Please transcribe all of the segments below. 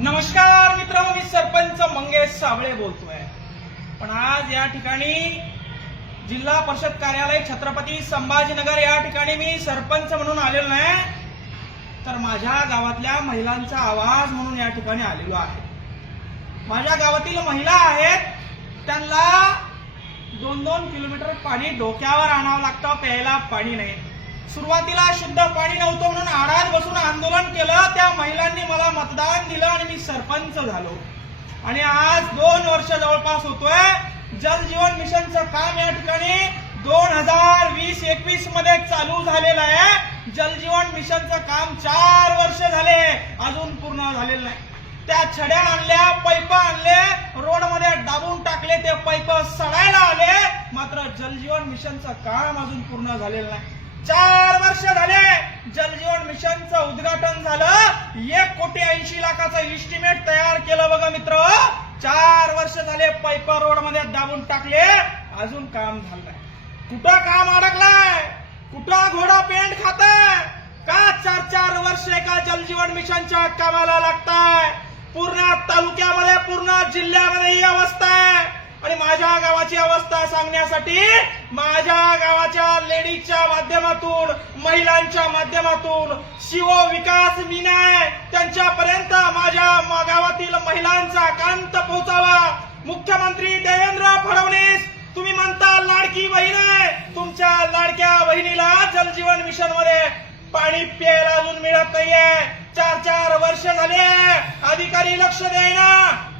नमस्कार मित्र मी सरपंच मंगेश साबळे बोलतोय. पण आज या ठिकाणी जिल्हा परिषद कार्यालय छत्रपती संभाजीनगर या ठिकाणी मी सरपंच म्हणून आलेलो नाही तर माझ्या गावातल्या महिलांचा आवाज म्हणून या ठिकाणी आलेलो आहे. माझ्या गावातील महिला आहेत त्यांना दोन दोन किलोमीटर पाणी डोक्यावर आणावं लागतं प्यायला पाणी नाही. सुरुवातीला शुद्ध पाणी नव्हतं म्हणून आंदोलन केलं त्या महिलांनी मला मतदान दिलं आणि मी सरपंच झालो. आणि आज दोन वर्ष जवळपास होतोय जल जीवन मिशनचं काम या ठिकाणी दोन हजार वीस एकवीसमध्ये चालू झालेलं आहे. जल जीवन मिशनचं काम चार वर्ष झाले अजून पूर्ण झालेलं नाही. त्या छड्या आणल्या पैप आणले रोडमध्ये दाबून टाकले ते पैप सडायला आले मात्र जलजीवन मिशनचं काम अजून पूर्ण झालेलं नाही. चार वर्ष झाले जलजीवन मिशनचं उद्घाटन झालं. एक कोटी ऐंशी लाखाचं इस्टिमेट तयार केलं बघा मित्र. चार वर्ष झाले पैपा रोडमध्ये दाबून टाकले. अजून काम झालं नाही कुठं काम अडकलाय? कुठं घोडा पेंट खात का चार चार वर्ष एका जलजीवन मिशनच्या कामाला लागताय? पूर्ण तालुक्यामध्ये पूर्ण जिल्ह्यामध्ये ही अवस्था आहे. आणि माझ्या गावाची अवस्था सांगण्यासाठी माझ्या लेडीजच्या माध्यमातून महिलांच्या माध्यमातून शिव विकास मीनाय त्यांच्यापर्यंत माझ्या गावातील महिलांचा कांत पोहोचावा. मुख्यमंत्री देवेंद्र फडणवीस तुम्ही म्हणता लाडकी बहीण आहे. तुमच्या लाडक्या बहिणीला जलजीवन मिशनमध्ये पाणी प्यायला अजून मिळत नाहीये. चार चार वर्ष झाले अधिकारी लक्ष देईना.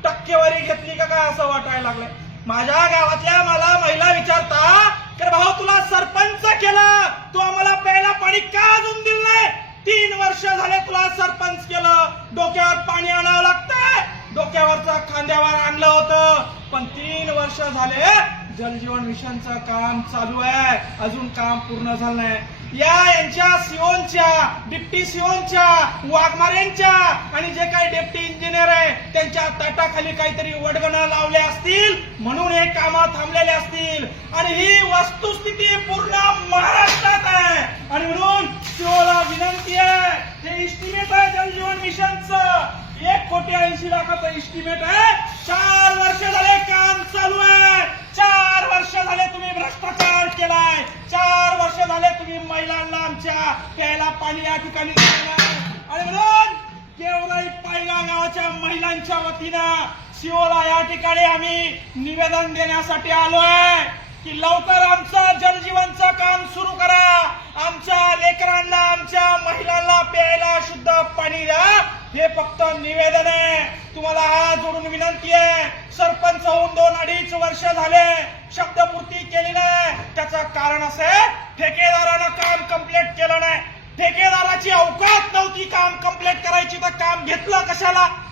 टक्केवारी घेतली का काय असं वाटायला लागलंय. माझ्या गावातल्या मला महिला विचारता तर भाऊ तुला सरपंच केलं. तू आम्हाला प्यायला पाणी का अजून दिलं नाही तीन वर्ष झाले तुला सरपंच केलं. डोक्यावर पाणी आणावं लागतंय. डोक्यावरचा खांद्यावर आणलं होतं. पण तीन वर्ष झाले जलजीवन मिशनचं काम चालू आहे. अजून काम पूर्ण झालं नाही. या यांच्या सिओनच्या डिप्टी सिओनच्या वाघमारेंच्या आणि जे काही डेप्टी इंजिनियर आहे त्यांच्या ताटाखाली काहीतरी वडगणं लावल्या. म्हणून हे कामं थांबलेले असतील. आणि ही वस्तुस्थिती पूर्ण महाराष्ट्रात आहे. आणि म्हणून शिवला विनंती आहे हे इस्टिमेट आहे जलजीवन मिशनच. एक कोटी ऐंशी लाखाचं इस्टिमेट आहे. चार वर्ष झाले काम चालू आहे. चार वर्ष झाले तुम्ही भ्रष्टाचार केलाय. चार वर्ष झाले तुम्ही महिलांना आमच्या प्यायला पाणी या ठिकाणी आणि म्हणून केवळ पायला गावाच्या महिलांच्या वतीनं. शिवला या ठिकाणी आम्ही निवेदन देण्यासाठी आलोय की लवकर आमचं जलजीवनचं काम सुरू करा. आमच्या लेकरांना आमच्या महिलांना प्यायला शुद्ध पाणी द्या. हे फक्त निवेदन आहे. तुम्हाला हात जोडून विनंती आहे. सरपंच होऊन दोन अडीच वर्ष झाले. शब्दपूर्ती केली नाही. त्याचं कारण असं आहे ठेकेदारानं काम कंप्लीट केलं नाही. ठेकेदाराची अवकाश नव्हती काम कंप्लीट करायची. तर काम घेतलं कशाला?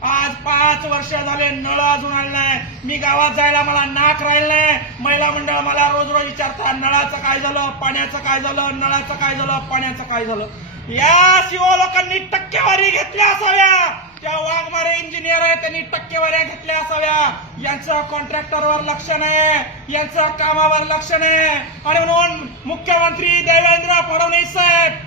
आज पाच वर्ष झाले नळ अजून आले नाही मी गावात जायला मला नाक राहिलं नाही महिला मंडळ मला रोज रोज विचारतात नळाचं काय झालं पाण्याचं काय झालं नळाचं काय झालं पाण्याचं काय झालं? या शिव लोकांनी टक्केवारी घेतल्या असाव्या. त्या वाघमारे इंजिनियर आहे त्यांनी टक्केवाऱ्या घेतल्या असाव्या. यांचं कॉन्ट्रॅक्टरवर लक्ष नाही यांचं कामावर लक्ष नाही आणि म्हणून मुख्यमंत्री देवेंद्र फडणवीस साहेब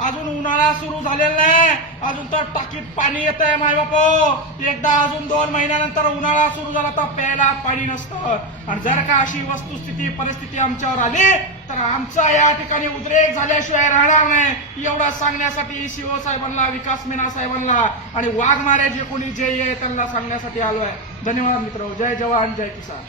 अजून उन्हाळा सुरू झालेला नाही. अजून तर टाकीत पाणी येत आहे माय बापो एकदा अजून दोन महिन्यानंतर उन्हाळा सुरू झाला तर प्यायला पाणी नसतं. आणि जर का अशी वस्तुस्थिती परिस्थिती आमच्यावर आली तर आमचा या ठिकाणी उद्रेक झाल्याशिवाय राहणार नाही. एवढं सांगण्यासाठी शिव साहेबांना विकास मेना साहेबांना आणि वाघमारे जे कोणी जे ये त्यांना सांगण्यासाठी आलो आहे धन्यवाद मित्र जय जवान जय किसान.